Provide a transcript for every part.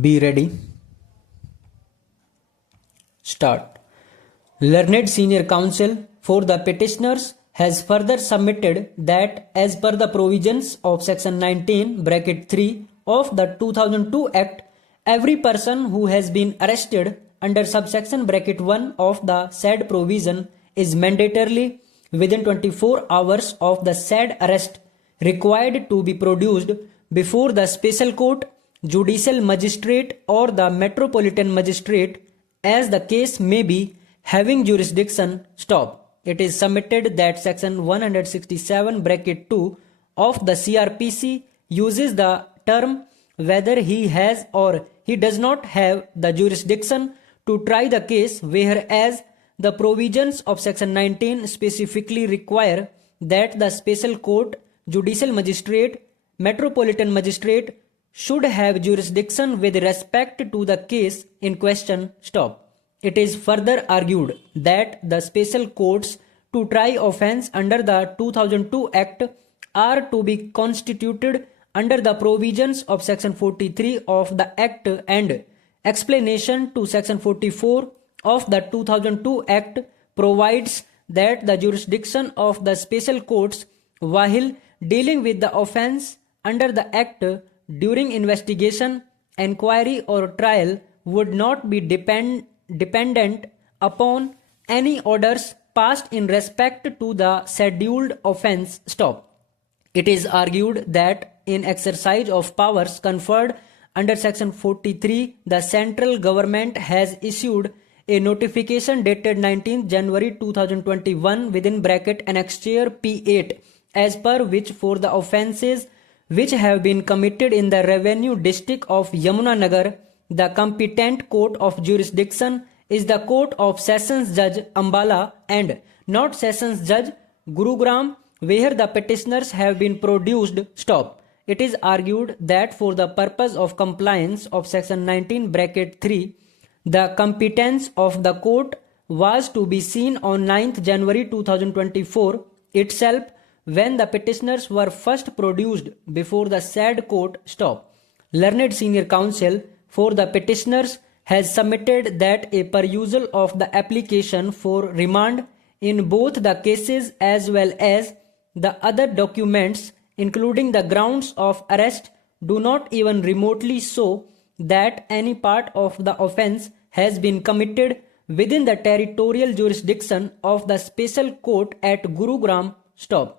Be ready. Start. Learned Senior Counsel for the petitioners has further submitted that as per the provisions of section 19 bracket 3 of the 2002 Act, every person who has been arrested under subsection bracket 1 of the said provision is mandatorily within 24 hours of the said arrest required to be produced before the special court, judicial magistrate or the metropolitan magistrate as the case may be having jurisdiction. Stop. It is submitted that section 167 bracket 2 of the CRPC uses the term whether he has or he does not have the jurisdiction to try the case, whereas the provisions of section 19 specifically require that the special court, judicial magistrate, metropolitan magistrate should have jurisdiction with respect to the case in question. Stop. It is further argued that the special courts to try offence under the 2002 Act are to be constituted under the provisions of section 43 of the Act, and explanation to section 44 of the 2002 Act provides that the jurisdiction of the special courts while dealing with the offence under the Act during investigation, inquiry or trial would not be dependent upon any orders passed in respect to the scheduled offence. Stop. It is argued that in exercise of powers conferred under section 43, the central government has issued a notification dated 19th January 2021 within bracket annexure P8, as per which for the offences which have been committed in the revenue district of Yamunanagar, the competent court of jurisdiction is the Court of Sessions Judge Ambala and not Sessions Judge Gurugram, where the petitioners have been produced. Stop. It is argued that for the purpose of compliance of section 19 bracket 3, the competence of the court was to be seen on 9th January 2024 itself, when the petitioners were first produced before the said court. Stop. Learned Senior Counsel for the petitioners has submitted that a perusal of the application for remand in both the cases as well as the other documents, including the grounds of arrest, do not even remotely show that any part of the offence has been committed within the territorial jurisdiction of the special court at Gurugram. Stop.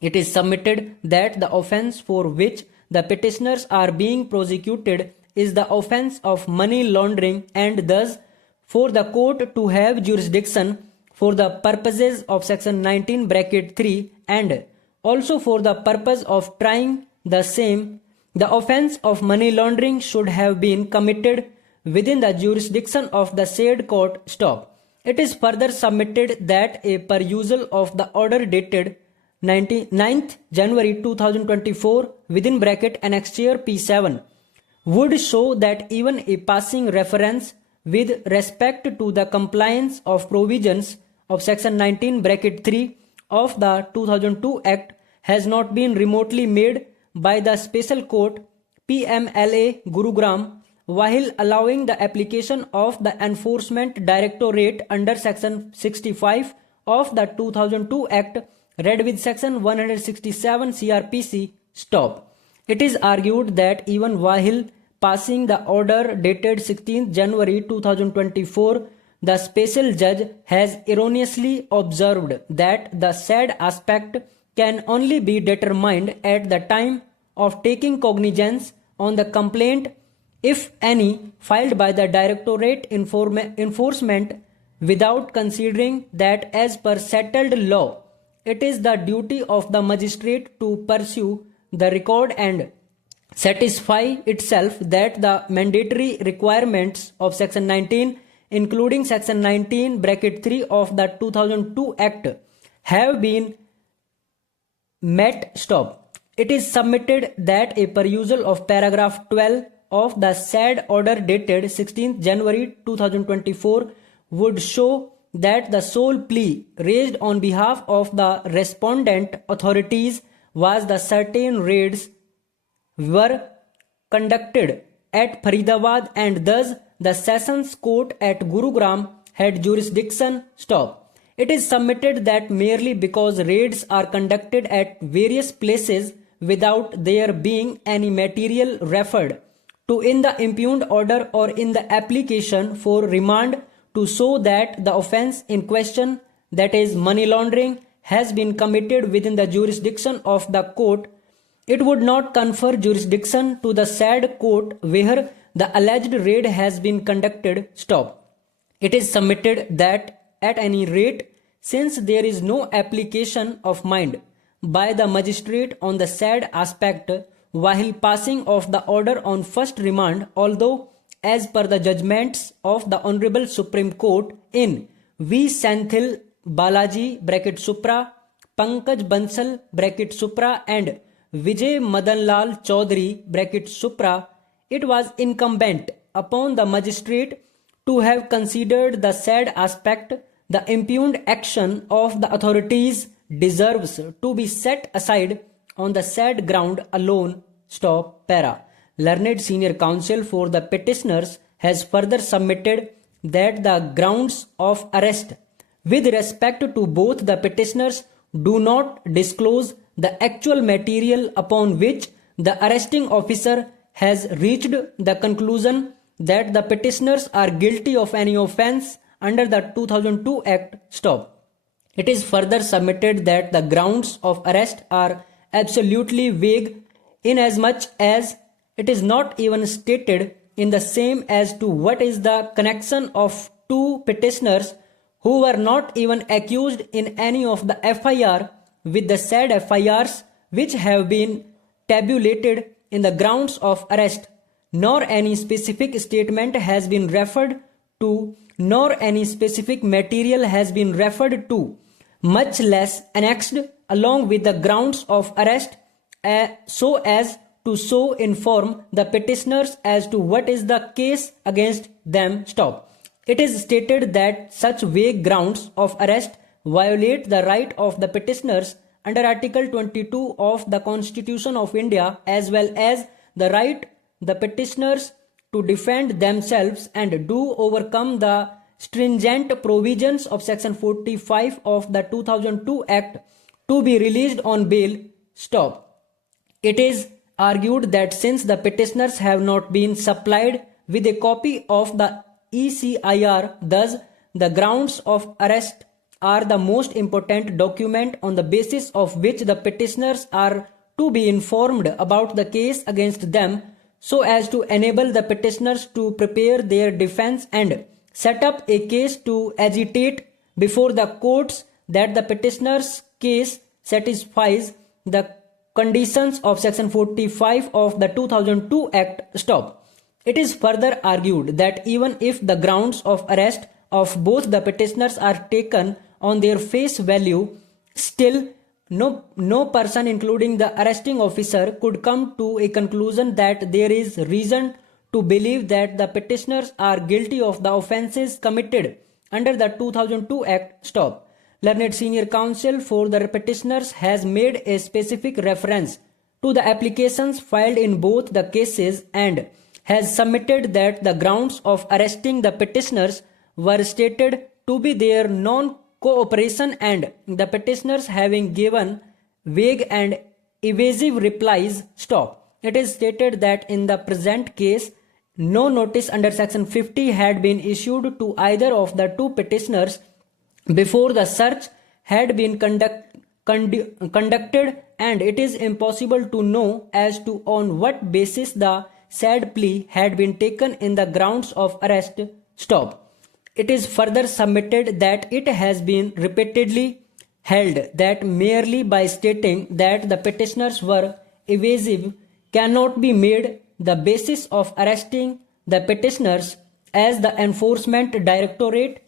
It is submitted that the offence for which the petitioners are being prosecuted is the offence of money laundering, and thus for the court to have jurisdiction for the purposes of section 19 bracket 3 and also for the purpose of trying the same, the offence of money laundering should have been committed within the jurisdiction of the said court. Stop. It is further submitted that a perusal of the order dated 9th January 2024 within bracket annexure P7 would show that even a passing reference with respect to the compliance of provisions of section 19 bracket 3 of the 2002 Act has not been remotely made by the special court PMLA Gurugram, while allowing the application of the Enforcement Directorate under section 65 of the 2002 Act read with section 167 CRPC. Stop. It is argued that even while passing the order dated 16th January 2024, the special judge has erroneously observed that the said aspect can only be determined at the time of taking cognizance on the complaint, if any, filed by the Directorate Enforcement, without considering that as per settled law, it is the duty of the magistrate to pursue the record and satisfy itself that the mandatory requirements of section 19, including section 19 bracket 3 of the 2002 Act, have been met. Stop. It is submitted that a perusal of paragraph 12 of the said order dated 16th January 2024 would show that the sole plea raised on behalf of the respondent authorities was the certain raids were conducted at Faridabad and thus the Sessions Court at Gurugram had jurisdiction. Stop. It is submitted that merely because raids are conducted at various places without there being any material referred to in the impugned order or in the application for remand to show that the offence in question, that is money laundering, has been committed within the jurisdiction of the court, it would not confer jurisdiction to the said court where the alleged raid has been conducted. Stop. It is submitted that at any rate, since there is no application of mind by the magistrate on the said aspect while passing of the order on first remand, although as per the judgments of the Honorable Supreme Court in V. Senthil Balaji Supra, Pankaj Bansal Supra and Vijay Madanlal Chaudhary Supra, it was incumbent upon the magistrate to have considered the said aspect. The impugned action of the authorities deserves to be set aside on the said ground alone. Stop. Para. Learned Senior Counsel for the petitioners has further submitted that the grounds of arrest with respect to both the petitioners do not disclose the actual material upon which the arresting officer has reached the conclusion that the petitioners are guilty of any offence under the 2002 Act. Stop. It is further submitted that the grounds of arrest are absolutely vague inasmuch as it is not even stated in the same as to what is the connection of two petitioners who were not even accused in any of the FIR with the said FIRs which have been tabulated in the grounds of arrest, nor any specific statement has been referred to, nor any specific material has been referred to, much less annexed along with the grounds of arrest so as to so inform the petitioners as to what is the case against them. Stop. It is stated that such vague grounds of arrest violate the right of the petitioners under Article 22 of the Constitution of India as well as the right the petitioners to defend themselves and do overcome the stringent provisions of Section 45 of the 2002 Act to be released on bail. Stop. It is argued that since the petitioners have not been supplied with a copy of the ECIR, thus the grounds of arrest are the most important document on the basis of which the petitioners are to be informed about the case against them so as to enable the petitioners to prepare their defense and set up a case to agitate before the courts that the petitioner's case satisfies the conditions of Section 45 of the 2002 Act. Stop. It is further argued that even if the grounds of arrest of both the petitioners are taken on their face value, still no person including the arresting officer could come to a conclusion that there is reason to believe that the petitioners are guilty of the offences committed under the 2002 Act. Stop. Learned Senior Counsel for the petitioners has made a specific reference to the applications filed in both the cases and has submitted that the grounds of arresting the petitioners were stated to be their non-cooperation and the petitioners having given vague and evasive replies. Stop. It is stated that in the present case, no notice under Section 50 had been issued to either of the two petitioners before the search had been conducted, and it is impossible to know as to on what basis the said plea had been taken in the grounds of arrest. Stop. It is further submitted that it has been repeatedly held that merely by stating that the petitioners were evasive cannot be made the basis of arresting the petitioners, as the Enforcement Directorate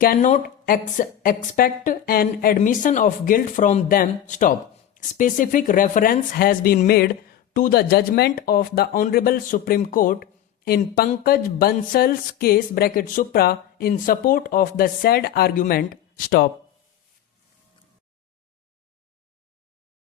cannot expect an admission of guilt from them. Stop. Specific reference has been made to the judgment of the Honorable Supreme Court in Pankaj Bansal's case (Supra) in support of the said argument. Stop.